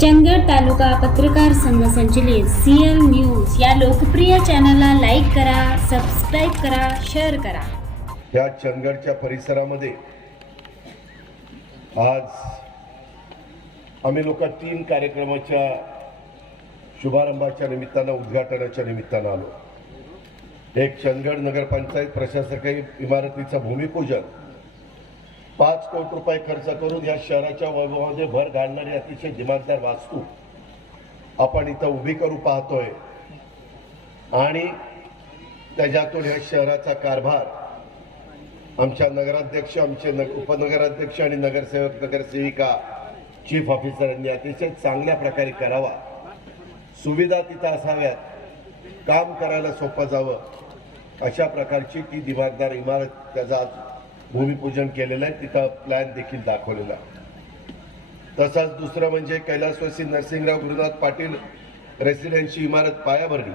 चंदगड तालुका पत्रकार संघ संचलित सी एम न्यूज या लोकप्रिय चॅनलला लाईक करा सबस्क्राईब करा शेअर करा. या चंदगडच्या परिसरामध्ये आज आम्ही लोक तीन कार्यक्रमाच्या शुभारंभाच्या निमित्तानं उद्घाटनाच्या निमित्तानं आलो. एक चंदगड नगरपंचायत प्रशासकीय इमारतीचं भूमिपूजन पाच कोटी रुपये खर्च करून या शहराच्या वैभवामध्ये भर घालणारी अतिशय जिमानदार वास्तू आपण इथं उभी करू पाहतोय. आणि त्याच्यातून या शहराचा कारभार आमच्या नगराध्यक्ष आमचे नग उपनगराध्यक्ष आणि नगरसेवक नगरसेविका चीफ ऑफिसरांनी अतिशय चांगल्या प्रकारे करावा. सुविधा तिथं असाव्यात. काम करायला सोपं जावं. अशा प्रकारची ती दिमागदार इमारत त्याचा भूमिपूजन केलेलं आहे तिथं प्लॅन देखील दाखवलेला तसाच तसंच दुसरं म्हणजे कैलासवासी नरसिंगराव गुरुनाथ पाटील रेसिडेन्सी इमारत पायाभरणी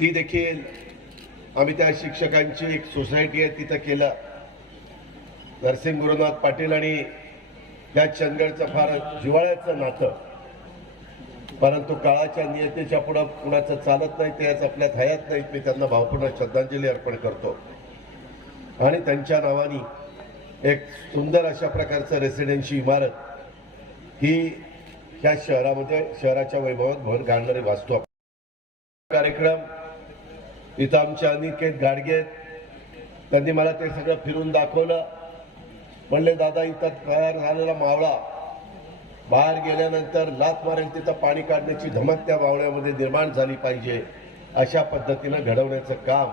ती देखील आम्ही त्या शिक्षकांची एक सोसायटी आहे तिथं केलं. नरसिंग गुरुनाथ पाटील आणि त्या चंदगडचं फार जिव्हाळ्याचं नातं. परंतु काळाच्या नियतेच्या पुढं कुणाचं चालत नाही ते आज आपल्यात हयात नाहीत. मी त्यांना भावपूर्ण श्रद्धांजली अर्पण करतो. आणि त्यांच्या नावाने एक सुंदर अशा प्रकारचं रेसिडेन्सी इमारत ही या शहरामध्ये शहराच्या वैभवात भर घालणारी वास्तू कार्यक्रम. इथं आमच्या अनिकेत गाडगे आहेत. त्यांनी मला ते सगळं फिरून दाखवलं. म्हणले दादा इथं तयार झालेला मावळा बाहेर गेल्यानंतर लात मारेल तिथं पाणी काढण्याची धमक त्या मावळ्यामध्ये निर्माण झाली पाहिजे अशा पद्धतीनं घडवण्याचं काम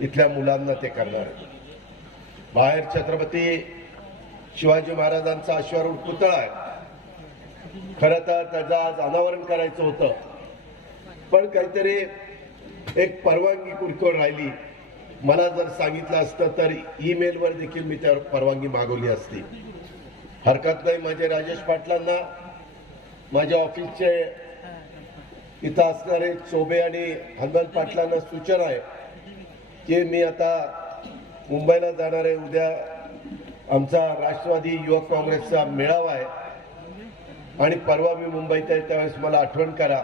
इथल्या मुलांना ते करणार बाहेर छत्रपती शिवाजी महाराजांचा अश्वारूढ पुतळा आहे. खरं तर त्याचं आज अनावरण करायचं होतं. पण काहीतरी एक परवानगी कुरकोळ राहिली. मला जर सांगितलं असतं तर ईमेलवर देखील मी त्यावर परवानगी मागवली असती. हरकत नाही माझे राजेश पाटलांना माझ्या ऑफिसचे इथं असणारे चोबे आणि हंगल पाटलांना सूचना आहे. की मी आता मुंबईला जाणार आहे उद्या आमचा राष्ट्रवादी युवक काँग्रेसचा मेळावा आहे. आणि परवा मी मुंबईत आहे त्यावेळेस मला आठवण करा.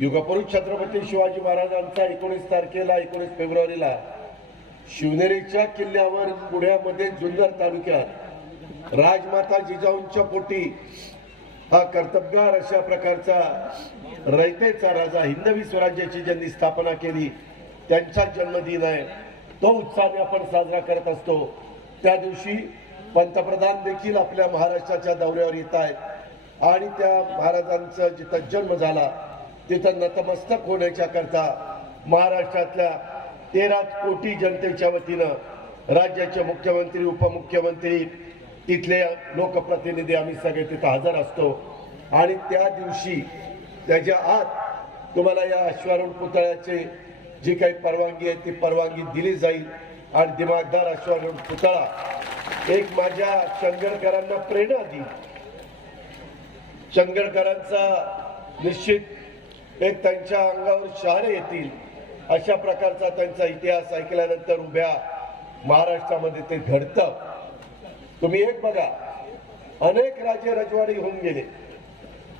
युगपुरुष छत्रपती शिवाजी महाराजांचा एकोणीस तारखेला एकोणीस फेब्रुवारीला शिवनेरीच्या किल्ल्यावर पुण्यामध्ये जुन्नर तालुक्यात राजमाता जिजाऊंच्या पोटी हा कर्तबगार अशा प्रकारचा रयतेचा राजा हिंदवी स्वराज्याची ज्यांनी स्थापना केली त्यांचा जन्मदिन आहे. तो उत्साहाने आपण साजरा करत असतो. त्या दिवशी पंतप्रधान देखील आपल्या महाराष्ट्राच्या दौऱ्यावर येत आहेत. आणि त्या महाराजांचा जिथं जन्म झाला तिथं नतमस्तक होण्याच्या करता महाराष्ट्रातल्या तेरा कोटी जनतेच्या वतीनं राज्याचे मुख्यमंत्री उपमुख्यमंत्री तिथले लोकप्रतिनिधी आम्ही सगळे तिथं हजर असतो. आणि त्या दिवशी त्याच्या आत तुम्हाला या अश्वारूढ पुतळ्याचे जी काही परवानगी आहे ती परवानगी दिली जाईल. आणि दिमागदार अश्वारूढ पुतळा. एक माझ्या चंगळकरांना प्रेरणा देईल. चंगळकरांचा निश्चित एक त्यांच्या अंगावर शहारे येतील. अशा प्रकारचा त्यांचा इतिहास ऐकल्यानंतर उभ्या महाराष्ट्रामध्ये ते घडतं. तुम्ही एक बघा. अनेक राजे रजवाडी होऊन गेले.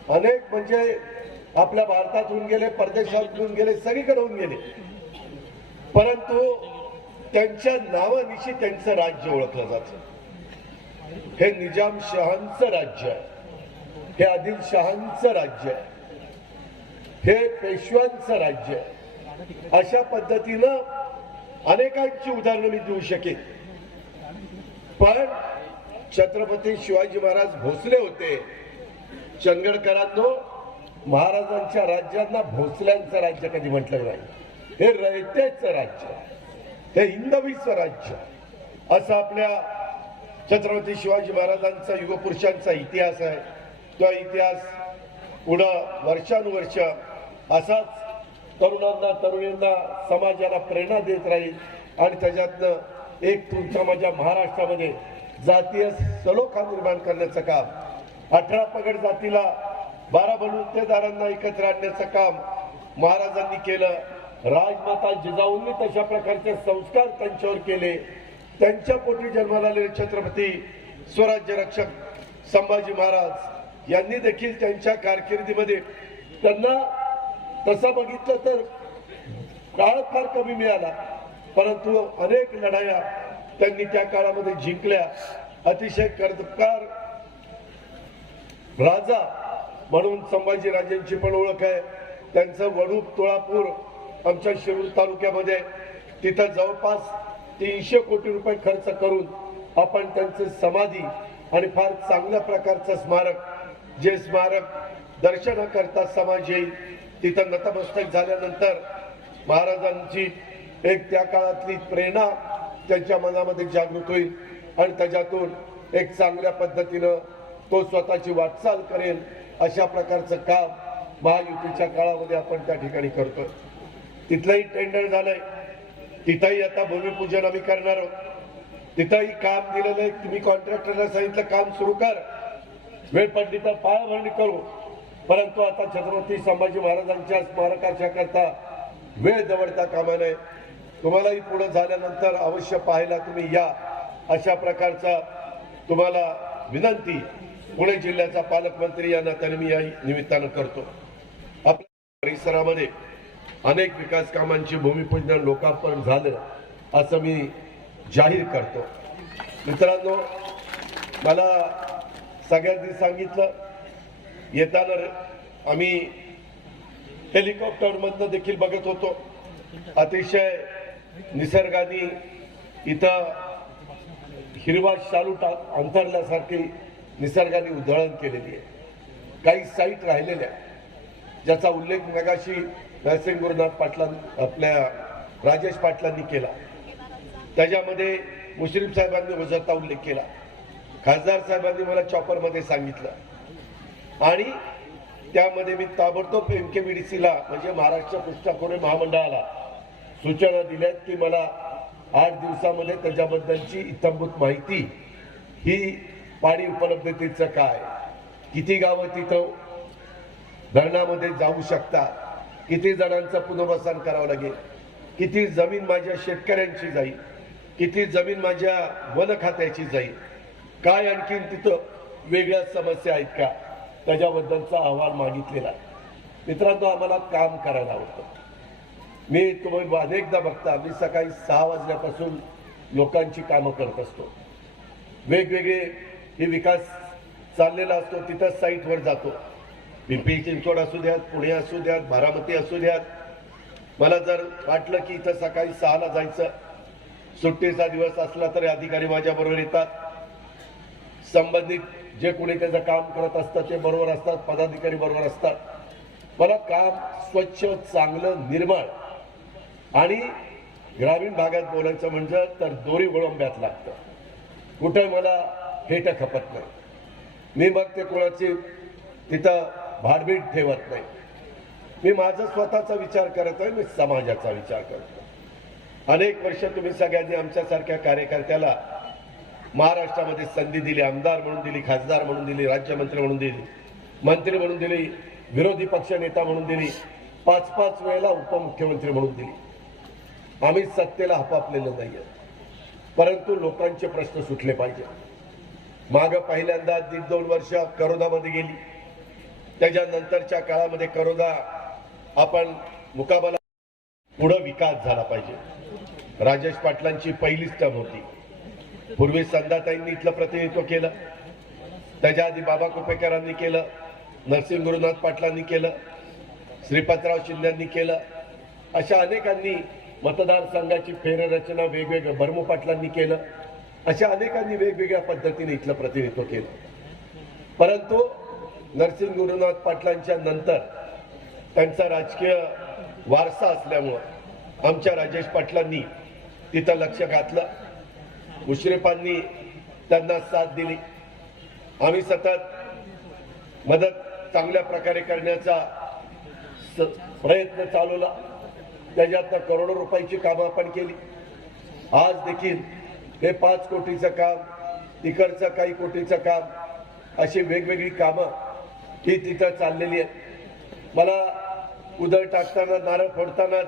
अनेक म्हणजे आपल्या भारतात होऊन गेले परदेशात होऊन गेले सगळीकडे होऊन गेले. परंतु त्यांच्या नावानिशी त्यांचं राज्य ओळखलं जातं. हे निजाम शहांचं राज्य आहे. हे आदिलशहांचं राज्य आहे. हे पेशव्यांचं राज्य आहे. अशा पद्धतीनं अनेकांची उदाहरणं मी देऊ शकेन. पण छत्रपती शिवाजी महाराज भोसले होते. चंदगडकरांनो महाराजांच्या राज्यांना भोसल्यांचं राज्य कधी म्हटलं नाही. हे रयतेचं राज्य हे हिंदवीचं राज्य असं आपल्या छत्रपती शिवाजी महाराजांचा युगपुरुषांचा इतिहास आहे. तो इतिहास पुढं वर्षानुवर्ष असाच तरुणांना तरुणींना समाजाला प्रेरणा देत राहील. आणि त्याच्यातनं एक तुमचा माझ्या महाराष्ट्रामध्ये जातीय सलोखा निर्माण करण्याचं काम अठरा पगड जातीला बारा बलुतेदारांना एकत्र आणण्याचं काम महाराजांनी केलं. राजमाता जिजाऊंनी तशा प्रकारचे संस्कार त्यांच्यावर केले. त्यांच्या पोटी जन्माला आलेले छत्रपती स्वराज्य रक्षक संभाजी महाराज यांनी देखील त्यांच्या कारकिर्दीमध्ये त्यांना तसं बघितलं तर काळ फार कमी मिळाला. परंतु अनेक लढाया त्यांनी त्या काळामध्ये जिंकल्या. अतिशय कर्तकार राजा म्हणून संभाजीराजेंची पण ओळख आहे. त्यांचं वडूप तुळापूर आमच्या शिरूर तालुक्यामध्ये तिथं जवळपास तीनशे कोटी रुपये खर्च करून आपण त्यांचे समाधी आणि फार चांगल्या प्रकारचं स्मारक जे स्मारक दर्शनाकरता समाज येईल तिथं नतमस्तक झाल्यानंतर महाराजांची एक त्या काळातली प्रेरणा त्यांच्या मनामध्ये जागृत होईल आणि त्याच्यातून एक चांगल्या पद्धतीनं तो स्वतःची वाटचाल करेल अशा प्रकारचं काम महायुतीच्या काळामध्ये आपण त्या ठिकाणी करतोय. तिथलंही टेंडर झालंय. तिथंही आता भूमिपूजन आम्ही करणार आहोत. तिथंही काम दिलेलं आहे. तुम्ही कॉन्ट्रॅक्टरला सांगितलं काम सुरू कर. वेळ पडली तर पायाभरणी करू. परंतु आता छत्रपती संभाजी महाराजांच्या स्मारकाच्या करता वेळ दवडता कामा नये. तुम्हालाही पुढे झाल्यानंतर अवश्य पाहायला तुम्ही या. अशा प्रकारचा तुम्हाला विनंती पुणे जिल्ह्याचा पालकमंत्री या नात्याने मी या निमित्तानं करतो. आपल्या परिसरामध्ये अनेक विकास कामांची भूमिपूजन लोकार्पण झालं असं मी जाहीर करतो. मित्रांनो मला सगळ्यांनी सांगितलं येताना आम्ही हेलिकॉप्टरमधनं देखील बघत होतो. अतिशय निसर्गाने इथं हिरवा शालू टा अंतरल्यासारखी निसर्गाने उधळण केलेली आहे. काही साईट राहिलेल्या ज्याचा उल्लेख मगाशी नरसिंह गुरुनाथ पाटलां आपल्या राजेश पाटलांनी केला. त्याच्यामध्ये मुश्रीफ साहेबांनी वजरता उल्लेख केला. खासदार साहेबांनी मला चॉपरमध्ये सांगितलं. आणि त्यामध्ये मी ताबडतोब एम के ला म्हणजे महाराष्ट्र पुस्तकोरे महामंडळाला सूचना दिल्यात की मला आठ दिवसामध्ये त्याच्याबद्दलची इतंभूत माहिती ही पाणी उपलब्धतेचं काय? किती गावं तिथं धरणामध्ये जाऊ शकतात? किती जणांचं पुनर्वसन करावं लागेल? किती जमीन माझ्या शेतकऱ्यांची जाईल? किती जमीन माझ्या वन खात्याची जाईल? काय आणखीन तिथं वेगळ्या समस्या आहेत का? त्याच्याबद्दलचा अहवाल मागितलेला मित्रांनो आम्हाला काम करायला आवडतं. मी तुम्ही अनेकदा बघता मी सकाळी सहा वाजल्यापासून लोकांची कामं करत असतो. वेगवेगळे हे विकास चाललेला असतो तिथं साईटवर जातो. पिंपरी चिंचवड असू द्यात पुणे असू द्यात बारामती असू द्यात. मला जर वाटलं की इथं सकाळी सहाला जायचं सुट्टीचा दिवस असला तरी अधिकारी माझ्या बरोबर येतात. संबंधित जे कोणी त्याचं काम करत असतं ते बरोबर असतात पदाधिकारी बरोबर असतात. मला काम स्वच्छ चांगलं निर्मळ आणि ग्रामीण भागात बोलायचं म्हणजे तर दोरी गोळंब्यात लागतं. कुठं मला हेट खपत नाही. मी मग ते कोणाची तिथं भाडबीड ठेवत नाही. मी माझा स्वतःचा विचार करत आहे मी समाजाचा विचार करतो अनेक वर्ष तुम्ही सगळ्यांनी आमच्यासारख्या कार्यकर्त्याला महाराष्ट्रामध्ये संधी दिली आमदार म्हणून दिली खासदार म्हणून दिली राज्यमंत्री म्हणून दिली मंत्री म्हणून दिली विरोधी पक्ष नेता म्हणून दिली पाच पाच वेळेला उपमुख्यमंत्री म्हणून दिली. आम्ही सत्तेला हपापलेलं नाही परंतु लोकांचे प्रश्न सुटले पाहिजे माग पहिल्यांदा दीड दोन वर्ष करोनामध्ये गेली. त्याच्यानंतरच्या काळामध्ये करोना आपण मुकाबला पुढं विकास झाला पाहिजे. राजेश पाटलांची पहिलीच टर्म होती. पूर्वी संदाताईंनी इथलं प्रतिनिधित्व केलं. त्याच्या आधी बाबा कुपेकरांनी केलं. नरसिंह गुरुनाथ पाटलांनी केलं. श्रीपतराव शिंद्यांनी केलं. अशा अनेकांनी मतदारसंघाची फेररचना वेगवेगळं बर्मू पाटलांनी केलं. अशा अनेकांनी वेगवेगळ्या पद्धतीने इथलं प्रतिनिधित्व केलं. परंतु नरसिंह गुरुनाथ पाटलांच्या नंतर त्यांचा राजकीय वारसा असल्यामुळं आमच्या राजेश पाटलांनी तिथं लक्ष घातलं. मुश्रीफांनी त्यांना साथ दिली. आम्ही सतत मदत चांगल्या प्रकारे करण्याचा स- प्रयत्न चालवला. त्याच्यातनं करोडो रुपयाची कामं आपण केली. आज देखील हे पाच कोटीचं काम तिकडचं काही कोटीचं काम अशी वेगवेगळी कामं ही तिथं चाललेली आहेत. मला उदळ टाकताना नारळ फोडतानाच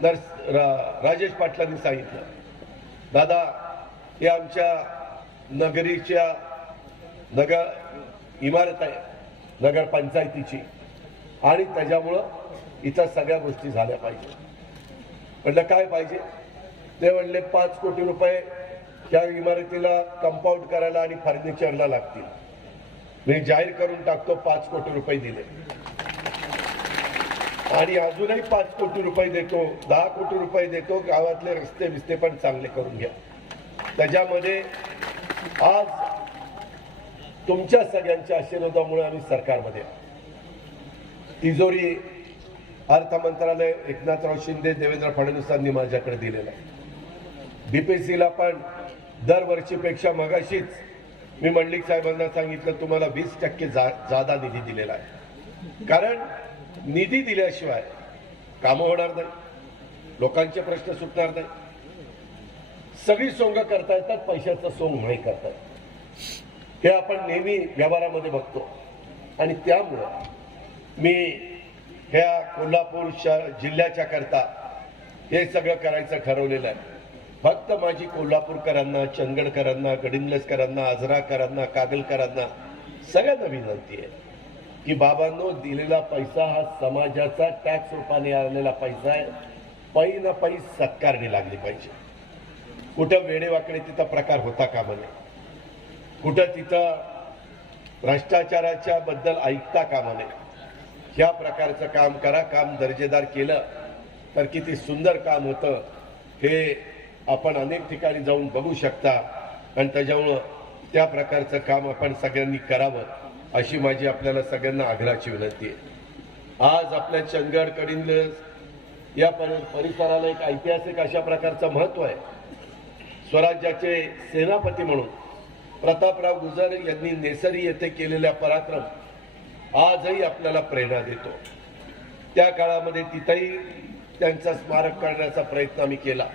नर्स रा- राजेश पाटलांनी सांगितलं. दादा हे आमच्या नगरीच्या नगर इमारत आहे नगरपंचायतीची आणि त्याच्यामुळं इथं सगळ्या गोष्टी झाल्या पाहिजे. म्हणलं काय पाहिजे? ते म्हणले पाच कोटी रुपये त्या इमारतीला कंपाऊंड करायला आणि फर्निचरला लागतील. मी जाहीर करून टाकतो पाच कोटी रुपये दिले. आणि अजूनही पाच कोटी रुपये देतो दहा कोटी रुपये देतो गावातले रस्ते बिस्ते पण चांगले करून घ्या. त्याच्यामध्ये आज तुमच्या सगळ्यांच्या आशीर्वादामुळे आम्ही सरकारमध्ये तिजोरी अर्थ मंत्रालय एकनाथराव शिंदे देवेंद्र फडणवीसांनी माझ्याकडे दिलेलं आहे. बीपीसीला पण दरवर्षीपेक्षा मगाशीच मी मंडलिक साहेबांना सांगितलं तुम्हाला वीस टक्के जा जादा निधी दिलेला आहे. कारण निधी दिल्याशिवाय कामं होणार नाही. लोकांचे प्रश्न सुटणार नाही. सगळी सोंग करता येतात पैशाचं सोंग नाही करता येत. हे आपण नेहमी व्यवहारामध्ये बघतो. आणि त्यामुळं मी ह्या कोल्हापूर शहर जिल्ह्याच्या करता हे सगळं करायचं ठरवलेलं आहे. फक्त माझी कोल्हापूरकरांना चंदगडकरांना गडिंग्लजकरांना आजराकरांना कागलकरांना सगळ्यांना विनंती आहे की बाबांनो दिलेला पैसा हा समाजाचा टॅक्स रूपाने आलेला पैसा आहे. पै ना पै सत्कारणी लागली पाहिजे. कुठं वेडेवाकडे तिथं प्रकार होता कामा नये कुठं तिथं भ्रष्टाचाराच्या बद्दल ऐकता कामा नये ह्या प्रकारचं काम करा. काम दर्जेदार केलं तर किती सुंदर काम होतं. हे आपण अनेक ठिकाणी जाऊन बघू शकता. आणि त्याच्यामुळं त्या प्रकारचं काम आपण सगळ्यांनी करावं अशी माझी आपल्याला सगळ्यांना आग्रहाची विनंती आहे. आज आपल्या चंदगड या परिसराला एक ऐतिहासिक अशा प्रकारचं महत्त्व आहे. स्वराज्याचे सेनापती म्हणून प्रतापराव गुजर यांनी नेसरी येथे केलेल्या पराक्रम आजही आपल्याला प्रेरणा देतो. त्या काळामध्ये तिथंही त्यांचा स्मारक करण्याचा प्रयत्न आम्ही केला.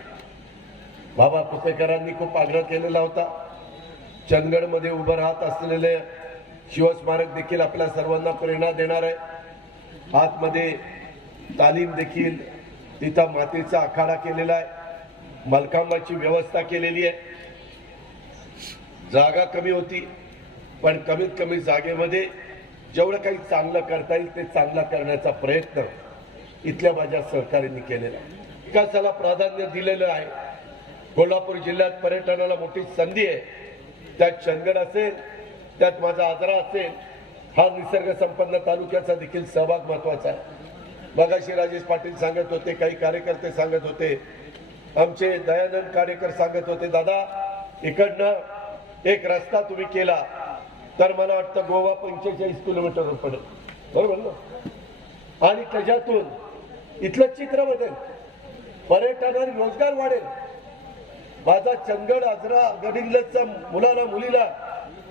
बाबा कुसेकरांनी खूप आग्रह केलेला होता. चंदगडमध्ये उभं राहत असलेले शिवस्मारक देखील आपल्या सर्वांना प्रेरणा देणार आहे. आतमध्ये तालीम देखील तिथं मातीचा आखाडा केलेला आहे. मलकांबाची व्यवस्था केलेली आहे. जागा कमी होती पण कमीत कमी जागेमध्ये जेवढं काही चांगलं करता येईल ते चांगला करण्याचा प्रयत्न इथल्या माझ्या सहकार्यांनी केलेला विकासाला प्राधान्य दिलेलं आहे. कोल्हापूर जिल्ह्यात पर्यटनाला मोठी संधी आहे. त्यात चंदगड असेल त्यात माझा आजरा असेल हा निसर्ग संपन्न तालुक्याचा देखील सहभाग महत्त्वाचा आहे. मगाशी राजेश पाटील सांगत होते काही कार्यकर्ते सांगत होते आमचे दयानंद कार्यकर सांगत होते दादा इकडनं एक रस्ता तुम्ही केला तर मला वाटतं गोवा पंचेचाळीस किलोमीटरवर पडेल. बरोबर ना? आणि त्याच्यातून इथलं चित्र बदल. पर्यटन आणि रोजगार वाढेल. माझा चंदगड आजरा गडिंगलजचा मुलाला मुलीला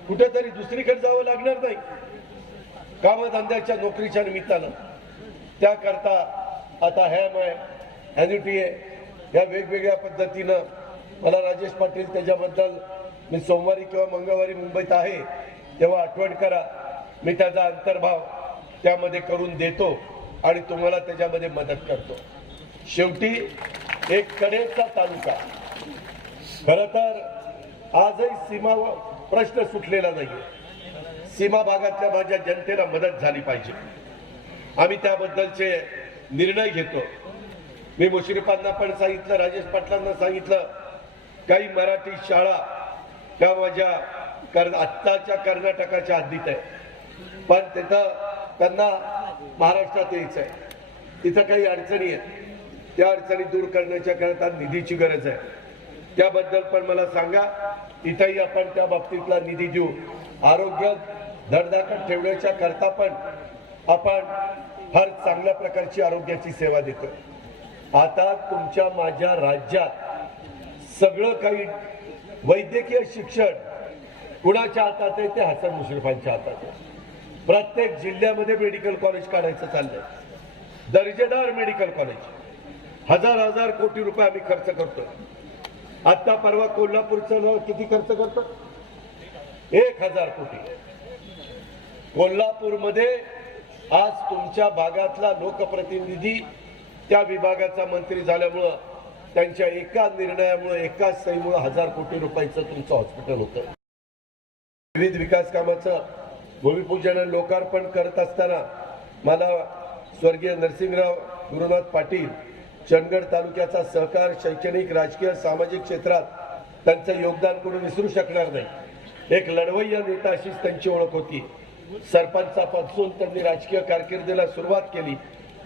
कुठेतरी दुसरीकडे जावं लागणार नाही. कामधंद्याच्या नोकरीच्या निमित्तानं. त्याकरता आता हॅम आहे ॲन्युटी आहे या वेगवेगळ्या पद्धतीनं मला राजेश पाटील त्याच्याबद्दल मी सोमवारी किंवा मंगळवारी मुंबईत आहे तेव्हा आठवण करा. मी त्याचा अंतर्भाव त्यामध्ये करून देतो आणि तुम्हाला त्याच्यामध्ये मदत करतो. शेवटी एक कडेचा तालुका. खर तर आजही सीमा प्रश्न सुटलेला नाही सीमा भागातल्या माझ्या जनतेला मदत झाली पाहिजे. आम्ही त्याबद्दलचे निर्णय घेतो. मी मुश्रीफांना पण सांगितलं राजेश पाटलांना सांगितलं काही मराठी शाळा त्या माझ्या कर आत्ताच्या कर्नाटकाच्या हद्दीत आहे. पण तिथं त्यांना महाराष्ट्रात यायचं आहे तिथं काही अडचणी आहेत. त्या अडचणी दूर करण्याच्या करता निधीची गरज आहे. त्याबद्दल पण मला सांगा. तिथेही आपण त्या बाबतीतला निधी देऊ. आरोग्य धडधाकट ठेवण्याच्या करता पण आपण फार चांगल्या प्रकारची आरोग्याची सेवा देतो. आता तुमच्या माझ्या राज्यात सगळं काही वैद्यकीय शिक्षण कुणाच्या हातात आहे? ते हसन मुश्रीफांच्या हातात आहे. प्रत्येक जिल्ह्यामध्ये मेडिकल कॉलेज काढायचं चाललंय. दर्जेदार मेडिकल कॉलेज. हजार हजार कोटी रुपये आम्ही खर्च करतो आता परवा कोल्हापूरचं किती खर्च करतो? एक हजार कोटी. कोल्हापूरमध्ये आज तुमच्या भागातला लोकप्रतिनिधी त्या विभागाचा मंत्री झाल्यामुळं त्यांच्या एका निर्णयामुळे एकाच सहीमुळे हजार कोटी रुपयाचं तुमचं हॉस्पिटल होतं. विविध विकास कामाचं भूमिपूजन आणि लोकार्पण करत असताना मला स्वर्गीय नरसिंहराव गुरुनाथ पाटील चंदगड तालुक्याचा सहकार शैक्षणिक राजकीय सामाजिक क्षेत्रात त्यांचं योगदान कोणी विसरू शकणार नाही. एक लढवय्या नेता अशीच त्यांची ओळख होती. सरपंचापासून त्यांनी राजकीय कारकिर्दीला सुरुवात केली.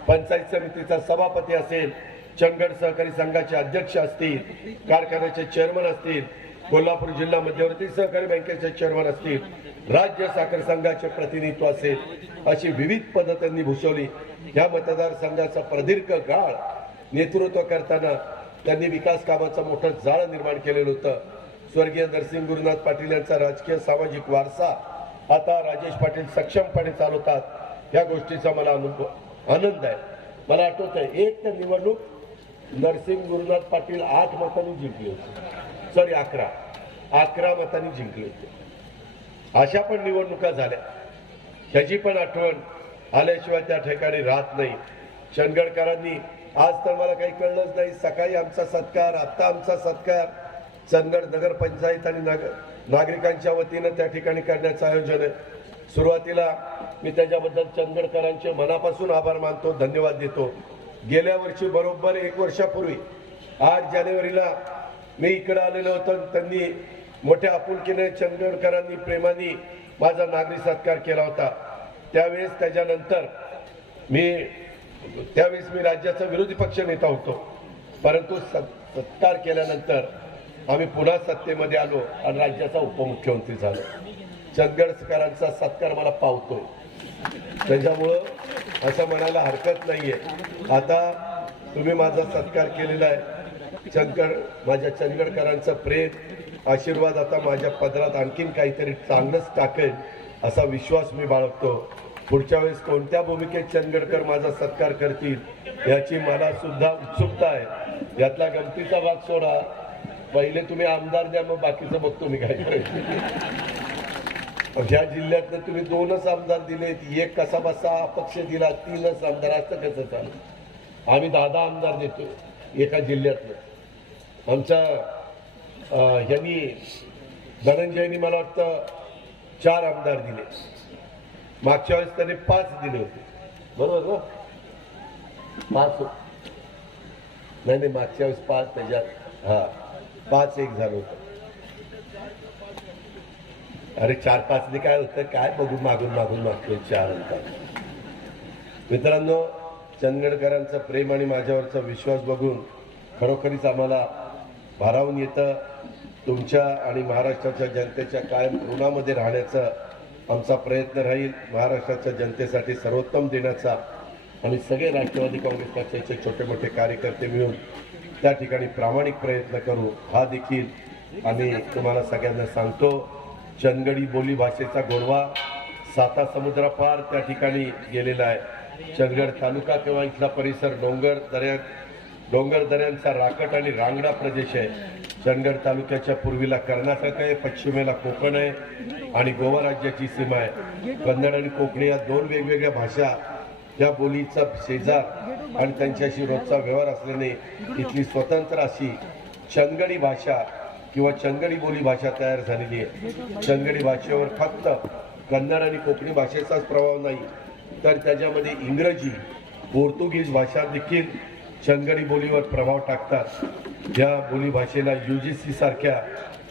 पंचायत समितीचा सभापती असेल चंदगड सहकारी संघाचे अध्यक्ष असतील कारखान्याचे चेअरमन असतील कोल्हापूर जिल्हा मध्यवर्ती सहकारी बँकेचे चेअरमन असतील राज्य साखर संघाचे प्रतिनिधित्व असेल अशी विविध पदं त्यांनी भूषवली. या मतदारसंघाचा प्रदीर्घ काळ नेतृत्व करताना त्यांनी विकास कामाचं मोठं जाळं निर्माण केलेलं होतं. स्वर्गीय नरसिंह गुरुनाथ पाटील यांचा राजकीय सामाजिक वारसा आता राजेश पाटील सक्षमपणे चालवतात. या गोष्टीचा मला अनुभव आनंद आहे. मला आठवत आहे एक तर निवडणूक नरसिंह गुरुनाथ पाटील आठ मतांनी जिंकली होती. सॉरी अकरा. अकरा मतांनी जिंकली होती. अशा पण निवडणुका झाल्या. ह्याची पण आठवण आल्याशिवाय त्या ठिकाणी राहत नाही. चंदगडकरांनी आज तर मला काही कळलंच नाही. सकाळी आमचा सत्कार आत्ता आमचा सत्कार चंदगड नगर पंचायत आणि नाग नागरिकांच्या वतीनं त्या ठिकाणी करण्याचं आयोजन आहे. सुरुवातीला मी त्याच्याबद्दल चंदगडकरांचे मनापासून आभार मानतो धन्यवाद देतो. गेल्या वर्षी बरोबर एक वर्षापूर्वी आठ जानेवारीला मी इकडं आलेलो होतो. त्यांनी मोठ्या आपुलकीने चंदगडकरांनी प्रेमाने माझा नागरी सत्कार केला होता. त्यावेळेस त्याच्यानंतर मी त्यावेळेस मी राज्याचा विरोधी पक्ष नेता होतो. परंतु सत्- सत्कार केल्यानंतर आम्ही पुन्हा सत्तेमध्ये आलो आणि राज्याचा उपमुख्यमंत्री झालो. चंदगडकरांचा सत्कार मला पावतोय. त्याच्यामुळं असं म्हणायला हरकत नाहीये. आता तुम्ही माझा सत्कार केलेला आहे. चंदगड माझ्या चंदगडकरांचं प्रेम आशीर्वाद आता माझ्या पदरात आणखीन काहीतरी चांगलंच टाकेल असा विश्वास मी बाळगतो. पुढच्या वेळेस कोणत्या भूमिकेत चंदगडकर माझा सत्कार करतील याची मला सुद्धा उत्सुकता आहे. यातला गमतीचा भाग सोडा. पहिले तुम्ही आमदार द्या मग बाकीचं बघतो मी काय करायचं ह्या जिल्ह्यातनं तुम्ही दोनच आमदार दिलेत. एक कसा बसा अपक्ष दिला तीनच आमदार असतं कसं चालू आम्ही दहा दहा आमदार देतो एका जिल्ह्यातनं. आमच्या यांनी ह्यांनी धनंजयनी मला वाटतं चार आमदार दिले. मागच्या वेळेस त्याने पाच दिले होते. बरोबर ना? पाच. हो- नाही नाही मागच्या वेळेस पाच त्याच्यात हा पाच एक झालं होतं. अरे चार पाचने काय होतं? काय बघून मागून मागून मागतोय चार नंतर मित्रांनो चंदगडकरांचं प्रेम आणि माझ्यावरचा विश्वास बघून खरोखरीच आम्हाला भारावून येतं. तुमच्या आणि महाराष्ट्राच्या जनतेच्या कायम ऋणामध्ये राहण्याचं आमचा प्रयत्न राहील महाराष्ट्राच्या जनतेसाठी सर्वोत्तम देण्याचा आणि सगळे राष्ट्रवादी काँग्रेस पक्षाचे छोटे मोठे कार्यकर्ते मिळून त्या ठिकाणी प्रामाणिक प्रयत्न करू हा देखील आम्ही तुम्हाला सगळ्यांना सांगतो. चंदगडी बोली भाषेचा गोडवा साता समुद्रापार त्या ठिकाणी गेलेला आहे. चंदगड तालुका किंवा इथला परिसर डोंगर दऱ्या डोंगर दऱ्यांचा राकट आणि रांगडा प्रदेश आहे. चंदगड तालुक्याच्या पूर्वीला कर्नाटक आहे पश्चिमेला कोकण आहे आणि गोवा राज्याची सीमा आहे. कन्नड आणि कोकणी या दोन वेगवेगळ्या भाषा या बोलीचा शेजार आणि त्यांच्याशी रोजचा व्यवहार असल्याने इथली स्वतंत्र अशी चंदगडी भाषा किंवा चंदगडी बोली भाषा तयार झालेली आहे. चंदगडी भाषेवर फक्त कन्नड आणि कोकणी भाषेचाच प्रभाव नाही तर त्याच्यामध्ये इंग्रजी पोर्तुगीज भाषा देखील चंदगडी बोलीवर प्रभाव टाकतात. या बोलीभाषेला यू जी सी सारख्या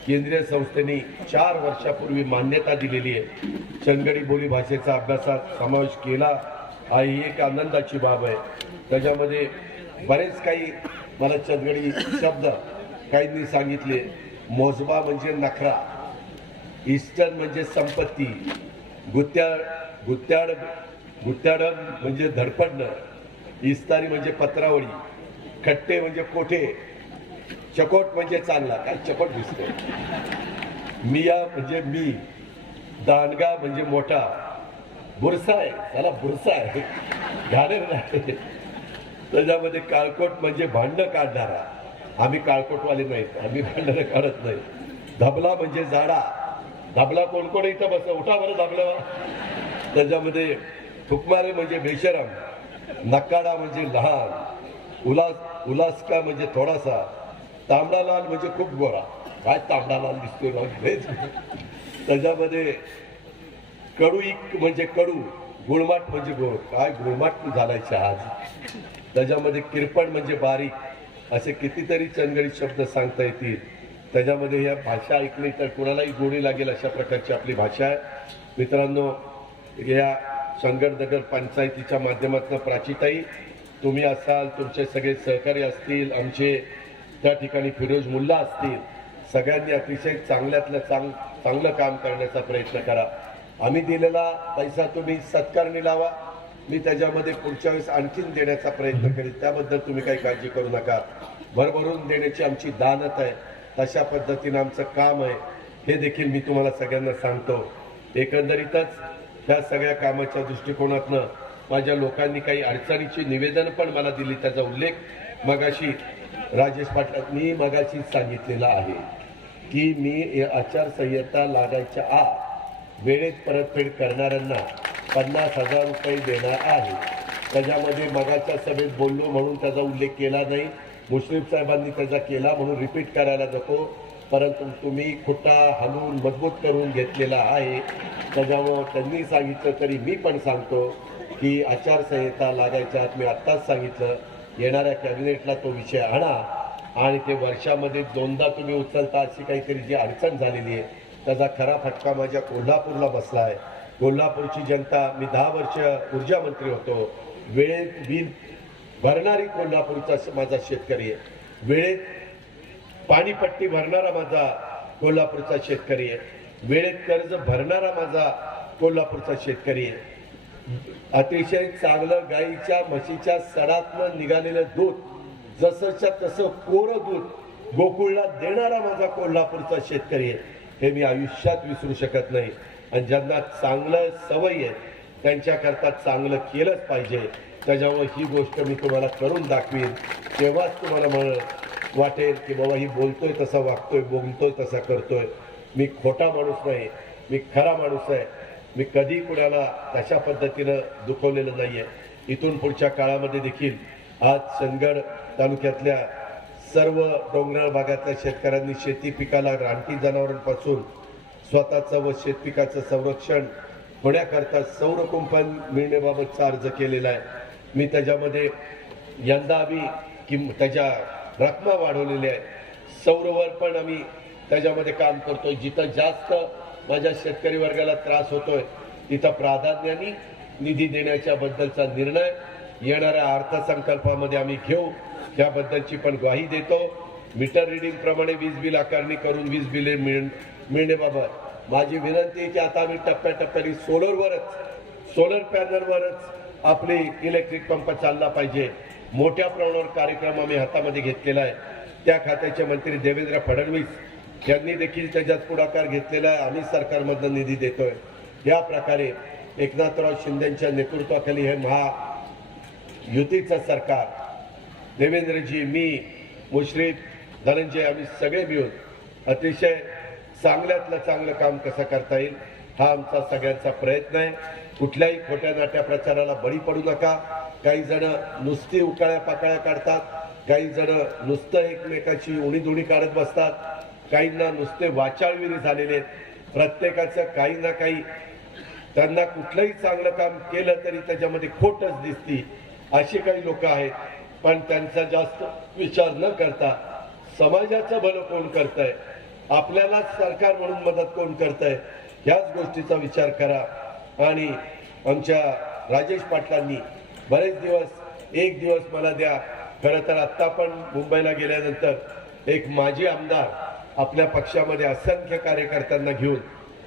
केंद्रीय संस्थेने चार वर्षापूर्वी मान्यता दिलेली आहे. चंदगडी बोलीभाषेचा अभ्यासात समावेश केला हा ही एक आनंदाची बाब आहे. त्याच्यामध्ये बरेच काही मला चंदगडी शब्द काहींनी सांगितले. मोजबा म्हणजे नखरा ईस्टर्न म्हणजे संपत्ती गुत्या गुत्याड गुत्याडम म्हणजे धडपडणं. इस्तारी म्हणजे पत्रावळी खट्टे म्हणजे कोठे चकोट म्हणजे चांगला काय चकोट दिसतो मिया म्हणजे मी दांडगा म्हणजे मोठा बुरसा आहे त्याला बुरसा आहे. घालेर नाही. त्याच्यामध्ये काळकोट म्हणजे भांडणं काढणारा. आम्ही काळकोटवाले नाहीत आम्ही भांडणं काढत नाही. धबला म्हणजे जाडा. धबला कोण कोण इथं बस उठा बरं धबला त्याच्यामध्ये थुकमारे म्हणजे बेशरम नकाडा म्हणजे लहान उलास उलासका म्हणजे थोडासा तांबडा लाल म्हणजे खूप गोरा. काय तांबडा लाल दिसतोय त्याच्यामध्ये कडू इक म्हणजे कडू गुळमाट म्हणजे गोड काय गुळमाट झालायचे आज त्याच्यामध्ये किरपण म्हणजे बारीक असे कितीतरी चंगळीत शब्द सांगता येतील. त्याच्यामध्ये या भाषा ऐकली तर कुणालाही गोडी लागेल अशा प्रकारची आपली भाषा आहे. मित्रांनो या संगमनगर पंचायतीच्या माध्यमातून प्राचीताई तुम्ही असाल तुमचे सगळे सहकारी असतील आमचे त्या ठिकाणी फिरोज मुल्ला असतील सगळ्यांनी अतिशय चांगल्यातलं चांग चांगलं काम करण्याचा प्रयत्न करा. आम्ही दिलेला पैसा तुम्ही सत्कारणी लावा. मी त्याच्यामध्ये पुढच्या वेळेस आणखीन देण्याचा प्रयत्न करेन. त्याबद्दल तुम्ही काही काळजी करू नका. भरभरून देण्याची आमची दानत आहे. तशा पद्धतीनं आमचं काम आहे. हे देखील मी तुम्हाला सगळ्यांना सांगतो. एकंदरीतच ह्या सगळ्या कामाच्या दृष्टिकोनातनं माझ्या लोकांनी काही अडचणीची निवेदन पण मला दिली त्याचा उल्लेख मगाशी राजेश पाटलांनी मगाशी सांगितलेला आहे की मी आचारसंहिता लागायच्या आत वेळेत परतफेड करणाऱ्यांना पन्नास हजार रुपये देणार आहे. त्याच्यामध्ये मगाच्या सभेत बोललो म्हणून त्याचा उल्लेख केला नाही. मुश्रीफ साहेबांनी त्याचा केला म्हणून रिपीट करायला नको. परंतु तुम्ही खुट्टा हलवून मजबूत करून घेतलेला आहे. त्याच्यामुळं त्यांनी सांगितलं तरी मी पण सांगतो की आचारसंहिता लागायच्या आत मी आत्ताच सांगितलं. येणाऱ्या कॅबिनेटला तो विषय आणा आणि ते वर्षामध्ये दोनदा तुम्ही उचलता अशी काहीतरी जी अडचण झालेली आहे. त्याचा खरा फटका माझ्या कोल्हापूरला बसला आहे. कोल्हापूरची जनता मी दहा वर्ष ऊर्जा मंत्री होतो. वेळेत बिल भरणारी कोल्हापूरचा माझा शेतकरी आहे. वेळेत पाणीपट्टी भरणारा माझा कोल्हापूरचा शेतकरी आहे. वेळेत कर्ज भरणारा माझा कोल्हापूरचा शेतकरी आहे. अतिशय चांगलं गाईच्या म्हशीच्या सडातनं निघालेलं दूध जसंच्या तसं कोरं दूध गोकुळला देणारा माझा कोल्हापूरचा शेतकरी आहे. हे मी आयुष्यात विसरू शकत नाही. आणि ज्यांना चांगलं सवय आहे त्यांच्याकरता चांगलं केलंच पाहिजे. त्याच्यामुळे ही गोष्ट मी तुम्हाला करून दाखवीन. तेव्हाच तुम्हाला म्हण वाटेल की बाबा ही बोलतोय तसा वागतोय बोलतोय तसा करतोय. मी खोटा माणूस नाही मी खरा माणूस आहे. मी कधी कुणाला तशा पद्धतीनं दुखवलेलं नाही आहे इथून पुढच्या काळामध्ये देखील आज चंदगड तालुक्यातल्या सर्व डोंगराळ भागातल्या शेतकऱ्यांनी शेती पिकाला रानटी जनावरांपासून स्वतःचं व शेतपिकाचं संरक्षण होण्याकरता सौर कुंपण मिळण्याबाबतचा अर्ज केलेला आहे. मी त्याच्यामध्ये यंदा आम्ही किम त्याच्या रकमा वाढवलेल्या आहेत. सौरवर पण आम्ही त्याच्यामध्ये काम करतोय. जिथं जास्त माझ्या शेतकरी वर्गाला त्रास होतोय तिथं प्राधान्याने निधी देण्याच्या बद्दलचा निर्णय येणाऱ्या अर्थसंकल्पामध्ये आम्ही घेऊ. त्याबद्दलची पण ग्वाही देतो. मीटर रिडिंग प्रमाणे वीज बिल आकारणी करून वीज बिले मिळ मिळण्याबाबत माझी विनंती आहे की आता आम्ही टप्प्याटप्प्याने सोलरवरच सोलर पॅनलवरच आपली इलेक्ट्रिक पंप चालला पाहिजे. मोठ्या प्रमाणावर कार्यक्रम आम्ही हातामध्ये घेतलेला आहे. त्या खात्याचे मंत्री देवेंद्र फडणवीस यांनी देखील त्याच्यात पुढाकार घेतलेला आहे. आम्ही सरकारमधनं निधी देतोय. या प्रकारे एकनाथराव शिंदेच्या नेतृत्वाखाली हे महा युतीचं सरकार. देवेंद्रजी मी मुश्रीफ धनंजय आम्ही सगळे मिळून अतिशय चांगल्यातलं चांगलं काम कसं करता येईल हा आमचा सगळ्यांचा प्रयत्न आहे. कुठल्याही खोट्या नाट्या प्रचाराला बळी पडू नका. काही जण नुसती उकाळ्या पाकाळ्या काढतात काही जण नुसतं एकमेकाची उणीधुणी काढत बसतात काहींना नुसते वाचाळविरी झालेले आहेत. प्रत्येकाचं काही ना काही त्यांना कुठलंही चांगलं काम केलं तरी त्याच्यामध्ये खोटच दिसती अशी काही लोक आहेत. पण त्यांचा जास्त विचार न करता समाजाचं भलं कोण करतंय? आपल्यालाच सरकार म्हणून मदत कोण करतंय? ह्याच गोष्टीचा विचार करा. आणि आमच्या राजेश पाटलांनी बरेच दिवस एक दिवस मला द्या. खरं तर आत्ता पण मुंबईला गेल्यानंतर एक माजी आमदार आपल्या पक्षामध्ये असंख्य कार्यकर्त्यांना घेऊन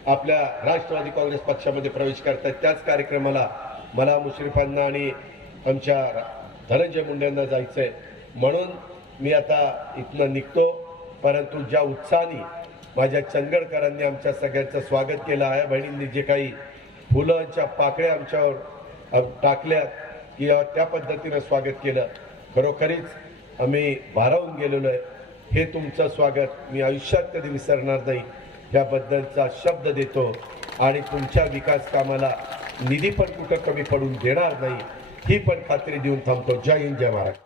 आपल्या राष्ट्रवादी काँग्रेस पक्षामध्ये प्रवेश करतात त्याच कार्यक्रमाला मला मुश्रीफांना आणि आमच्या धनंजय मुंडेंना जायचं आहे म्हणून मी आता इथनं निघतो. परंतु ज्या उत्साहाने माझ्या चंदगडकरांनी आमच्या सगळ्यांचं स्वागत केलं आहे बहिणींनी जे काही फुलांच्या पाकळ्या आमच्यावर टाकल्यात की त्या पद्धतीनं स्वागत केलं. खरोखरीच आम्ही भारावून गेलेलो आहे. हे तुमचं स्वागत मी आयुष्यात कधी विसरणार नाही. याबद्दलचा शब्द देतो आणि तुमच्या विकास कामाला निधी पण कुठं कमी पडून देणार नाही ही पण खात्री देऊन थांबतो. जय हिंद जय महाराज